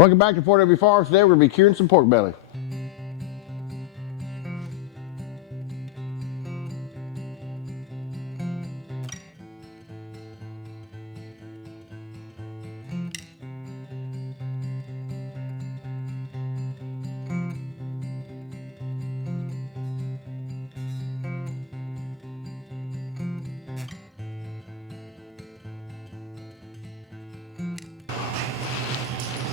Welcome back to 4W Farms. Today we're going to be curing some pork belly.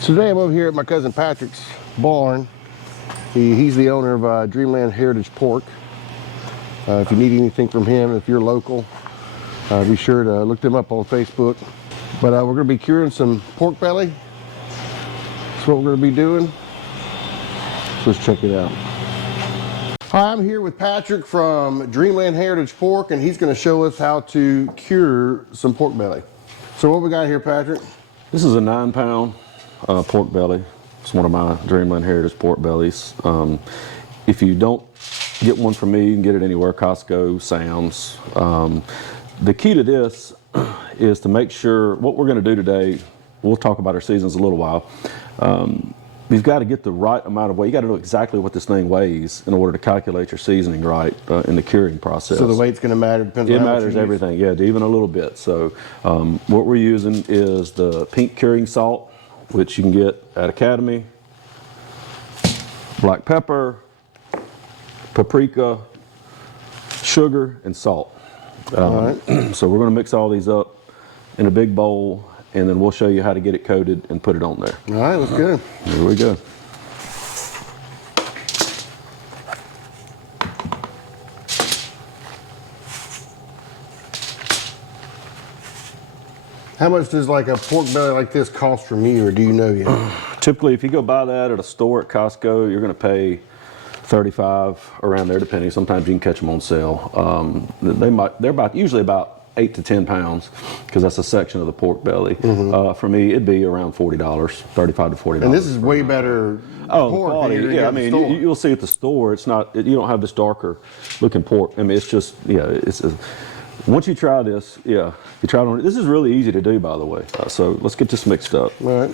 So today I'm over here at my cousin Patrick's barn. He's the owner of Dreamland Heritage Pork. If you need anything from him, if you're local, be sure to look them up on Facebook. But we're going to be curing some pork belly. That's what we're going to be doing. So let's check it out. Hi, I'm here with Patrick from Dreamland Heritage Pork, and he's going to show us how to cure some pork belly. So what we got here, Patrick? This is a 9-pound pork belly. It's one of my Dreamland Heritage pork bellies. If you don't get one from me, you can get it anywhere, Costco, Sam's. The key to this is to make sure, what we're going to do today, we'll talk about our seasons in a little while. You've got to get the right amount of weight. You got to know exactly what this thing weighs in order to calculate your seasoning right in the curing process. So the weight's going to matter, depends on how much you use. It matters everything, yeah, even a little bit. So what we're using is the pink curing salt, which you can get at Academy, black pepper, paprika, sugar, and salt. All right. So we're going to mix all these up in a big bowl, and then we'll show you how to get it coated and put it on there. All right, let's go. Here we go. How much does like a pork belly like this cost from you, or do you know yet? Typically, if you go buy that at a store at Costco, you're going to pay $35 around there, depending. Sometimes you can catch them on sale. They're usually about 8 to 10 pounds, because that's a section of the pork belly. For me, it'd be around $40, $35 to $40. And this is way better pork. Quality. Yeah, I mean, you'll see at the store, it's not. You don't have this darker looking pork. I mean, it's just, yeah, once you try this, yeah, you try it on. This is really easy to do, by the way. So let's get this mixed up. All right.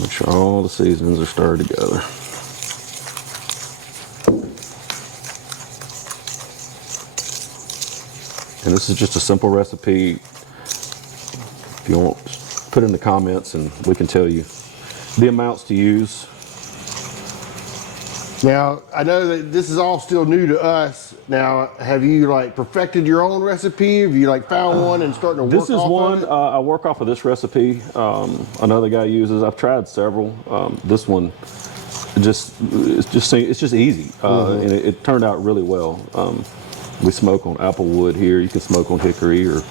Make sure all the seasonings are stirred together. And this is just a simple recipe. If you want, put it in the comments and we can tell you the amounts to use. Now, I know that this is all still new to us. Now, have you like perfected your own recipe? Have you like found one and starting to work off of it? This is one, I work off of this recipe. Another guy uses, I've tried several. This one, it's just easy. And it turned out really well. We smoke on apple wood here. You can smoke on hickory or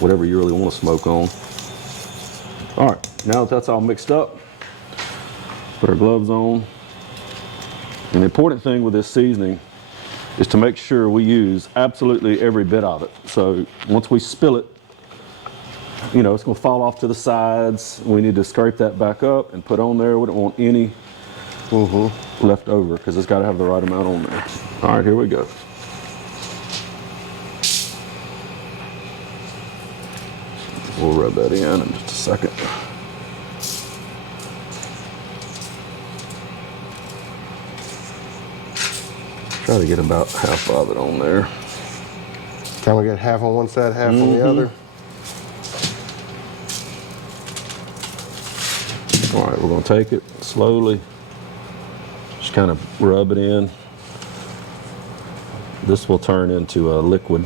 whatever you really want to smoke on. All right, now that that's all mixed up, put our gloves on. And the important thing with this seasoning is to make sure we use absolutely every bit of it. So once we spill it, you know, it's going to fall off to the sides. We need to scrape that back up and put on there. We don't want any left over, because it's got to have the right amount on there. All right, here we go. We'll rub that in just a second. Try to get about half of it on there. Can we get half on one side, half on the other? All right, we're going to take it slowly, just kind of rub it in. This will turn into a liquid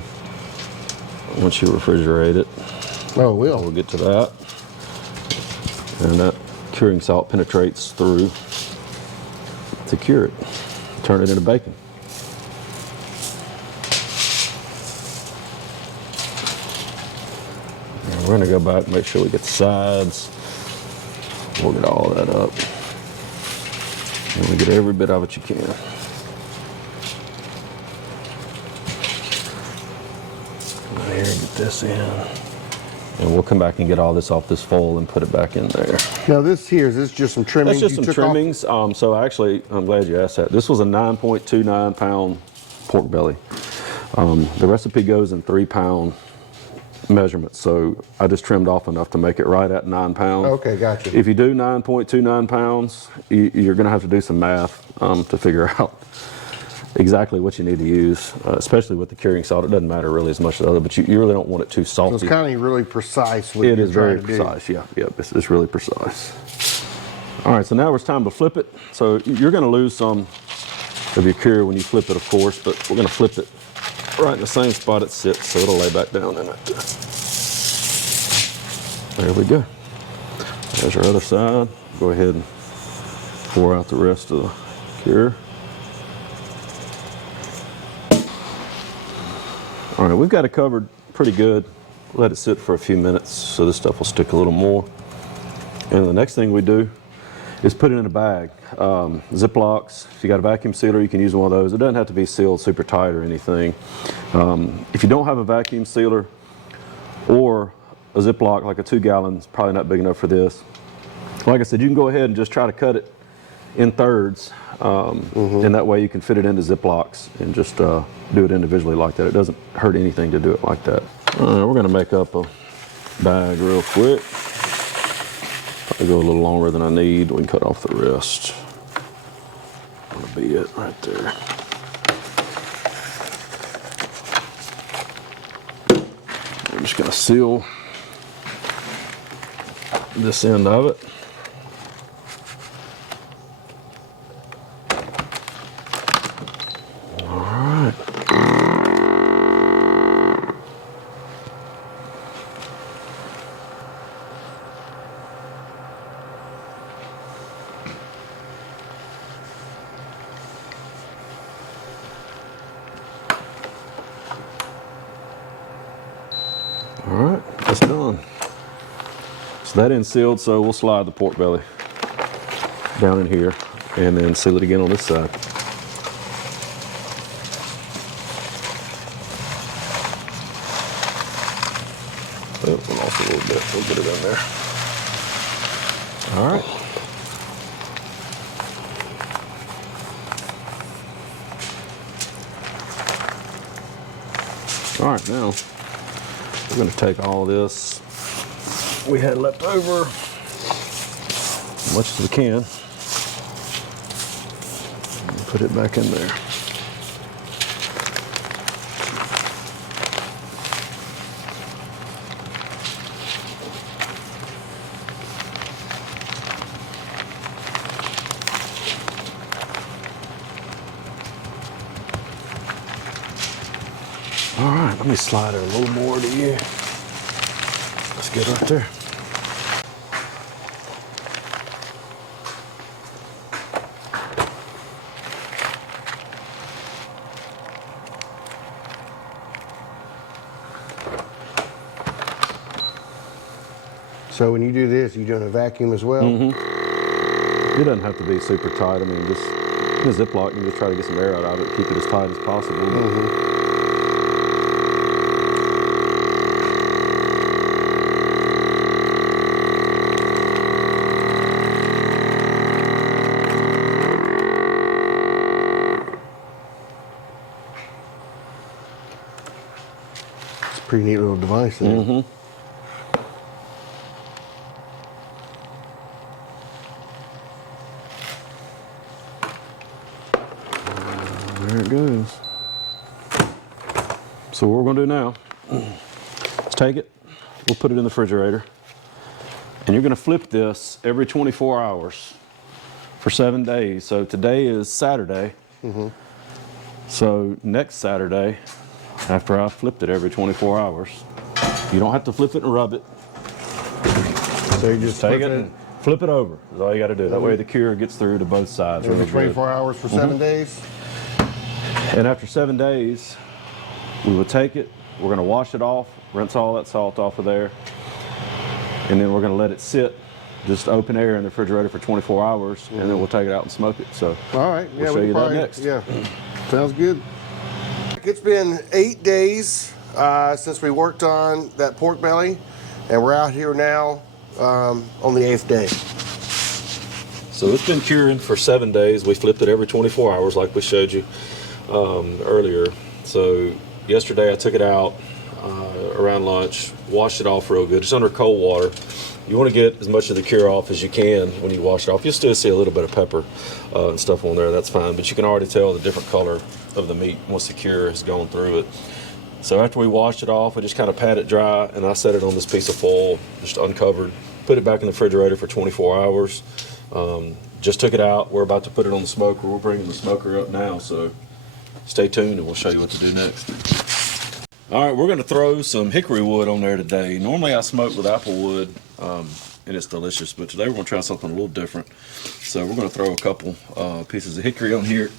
once you refrigerate it. Oh, it will. We'll get to that. And that curing salt penetrates through to cure it. Turn it into bacon. We're going to go back and make sure we get the sides. We'll get all that up. And we get every bit of it you can. Come in here and get this in. And we'll come back and get all this off this foil and put it back in there. Now this here, is this just some trimmings? That's just some trimmings. So actually, I'm glad you asked that. This was a 9.29 pound pork belly. The recipe goes in 3-pound measurements. So I just trimmed off enough to make it right at 9 pounds. Okay, gotcha. If you do 9.29 pounds, you're going to have to do some math to figure out exactly what you need to use, especially with the curing salt. It doesn't matter really as much as the other, but you really don't want it too salty. So it's kind of really precise. What It you're is very trying to do. precise, yeah. It's really precise. All right, so now it's time to flip it. So you're going to lose some of your cure when you flip it, of course, but we're going to flip it right in the same spot it sits, so it'll lay back down in it. There we go. There's our other side. Go ahead and pour out the rest of the cure. All right, we've got it covered pretty good. Let it sit for a few minutes so this stuff will stick a little more. And the next thing we do is put it in a bag. Ziplocs, if you got a vacuum sealer, you can use one of those. It doesn't have to be sealed super tight or anything. If you don't have a vacuum sealer or a Ziploc, like a 2-gallon, it's probably not big enough for this. Like I said, you can go ahead and just try to cut it in thirds, and that way you can fit it into Ziplocs and just do it individually like that. It doesn't hurt anything to do it like that. All right, we're gonna make up a bag real quick. Probably go a little longer than I need. We can cut off the rest. That'll be it right there. I'm just gonna seal this end of it. All right, that's done. So that end's sealed, so we'll slide the pork belly down in here and then seal it again on this side. Oh, went off a little bit. We'll get it in there. All right. All right, now we're going to take all this we had left over, as much as we can, and put it back in there. All right, let me slide it a little more to you. That's good right there. So when you do this, you doing a vacuum as well? It doesn't have to be super tight. I mean, just in a Ziploc, you can just try to get some air out of it, keep it as tight as possible. It's a pretty neat little device there. There it goes. So what we're going to do now is take it, we'll put it in the refrigerator, and you're going to flip this every 24 hours for 7 days. So today is Saturday. So next Saturday, after I've flipped it every 24 hours, you don't have to flip it and rub it. So you just Take it and flip it over. That's all you got to do. That way the cure gets through to both sides. every really good. 24 hours for 7 days. And after 7 days, we will take it, we're going to wash it off, rinse all that salt off of there, and then we're going to let it sit, just open air in the refrigerator for 24 hours, and then we'll take it out and smoke it. So All right, yeah, we'll show we you can that probably- next. Yeah, sounds good. It's been 8 days since we worked on that pork belly, and we're out here now on the 8th day. So it's been curing for 7 days. We flipped it every 24 hours like we showed you earlier. So yesterday I took it out, around lunch. Washed it off real good, just under cold water. You want to get as much of the cure off as you can when you wash it off. You'll still see a little bit of pepper and stuff on there, that's fine, but you can already tell the different color of the meat once the cure has gone through it. So after we washed it off, I just kind of pat it dry, and I set it on this piece of foil, just uncovered, put it back in the refrigerator for 24 hours. Just took it out. We're about to put it on the smoker. We're bringing the smoker up now, so stay tuned and we'll show you what to do next. All right, we're going to throw some hickory wood on there today. Normally I smoke with apple wood, and it's delicious, but today we're going to try something a little different. So we're going to throw a couple pieces of hickory on here.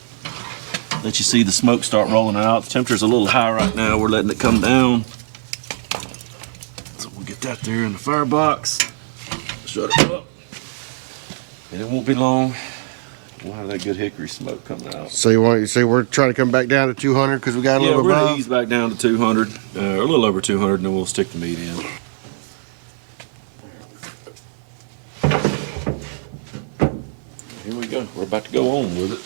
Let you see the smoke start rolling out. The temperature's a little high right now. We're letting it come down. So we'll get that there in the firebox. Shut it up. And it won't be long. We'll have that good hickory smoke coming out. So you say we're trying to come back down to 200 because we got a little above? Yeah, we're going to above? ease back down to 200, or a little over 200, and then we'll stick the meat in. Here we go. We're about to go on with it.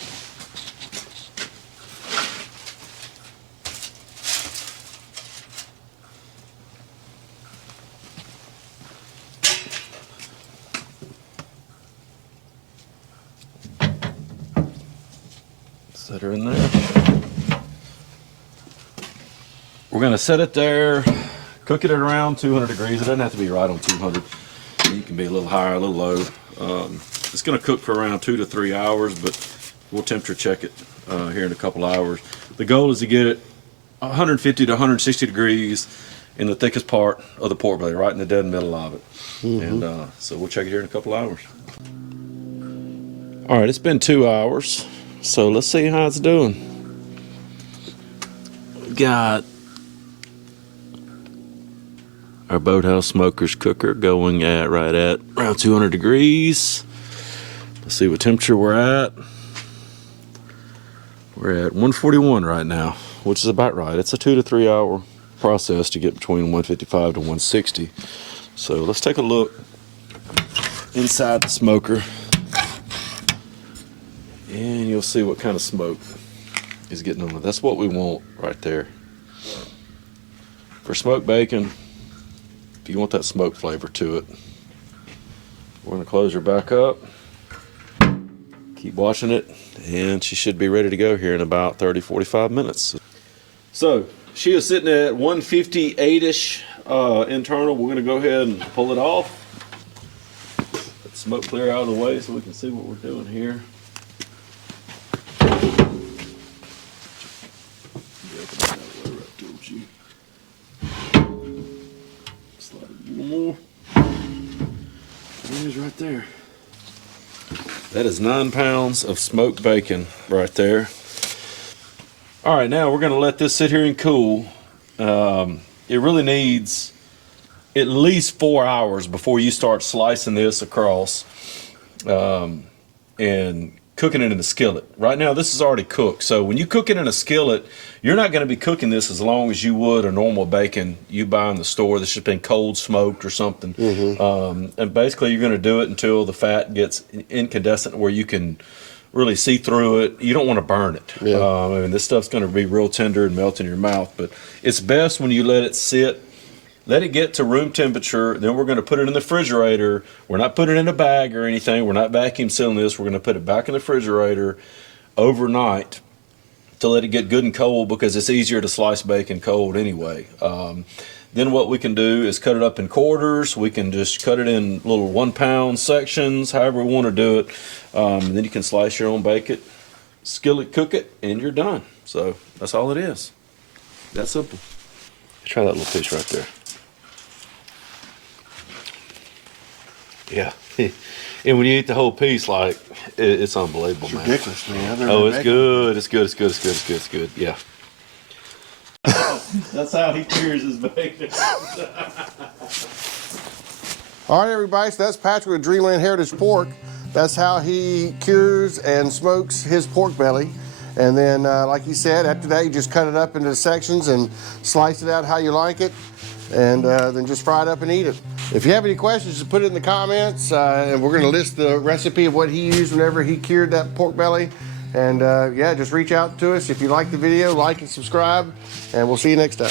Set her in there. We're going to set it there, cook it at around 200 degrees. It doesn't have to be right on 200. You can be a little higher, a little low. It's going to cook for around 2 to 3 hours, but we'll temperature check it here in a couple hours. The goal is to get it 150 to 160 degrees in the thickest part of the pork belly, right in the dead middle of it. And so we'll check it here in a couple hours. All right, it's been 2 hours. So let's see how it's doing. We got our Boathouse Smokers cooker going at right at around 200 degrees. Let's see what temperature we're at. We're at 141 right now, which is about right. It's a 2 to 3 hour process to get between 155 to 160. So let's take a look inside the smoker. And you'll see what kind of smoke is getting on it. That's what we want right there. For smoked bacon, if you want that smoke flavor to it, we're going to close her back up. Keep watching it, and she should be ready to go here in about 30-45 minutes. So she is sitting at 158-ish internal. We're going to go ahead and pull it off. Let the smoke clear out of the way so we can see what we're doing here. More. There's right there. That is 9 pounds of smoked bacon right there. All right, now we're going to let this sit here and cool. It really needs at least 4 hours before you start slicing this across and cooking it in the skillet. Right now this is already cooked, so when you cook it in a skillet, you're not going to be cooking this as long as you would a normal bacon you buy in the store that's just been cold smoked or something. And basically you're going to do it until the fat gets incandescent where you can really see through it. You don't want to burn it. I mean, this stuff's going to be real tender and melt in your mouth, but it's best when you let it sit. Let it get to room temperature, then we're going to put it in the refrigerator. We're not putting it in a bag or anything. We're not vacuum sealing this. We're going to put it back in the refrigerator overnight to let it get good and cold, because it's easier to slice bacon cold anyway. Then what we can do is cut it up in quarters. We can just cut it in little 1 pound sections, however we want to do it. And then you can slice your own bacon, skillet cook it, and you're done. So that's all it is. That simple. Try that little piece right there. Yeah. And when you eat the whole piece, like, it's unbelievable, man. Ridiculous, man. Oh, it's good. It's good. It's good. It's good. It's good. It's good. Yeah. That's how he cures his bacon. All right, everybody, so that's Patrick with Dreamland Heritage Pork. That's how he cures and smokes his pork belly. And then, like he said, after that, you just cut it up into sections and slice it out how you like it, and then just fry it up and eat it. If you have any questions, just put it in the comments, and we're going to list the recipe of what he used whenever he cured that pork belly. And yeah, just reach out to us. If you like the video, like and subscribe, and we'll see you next time.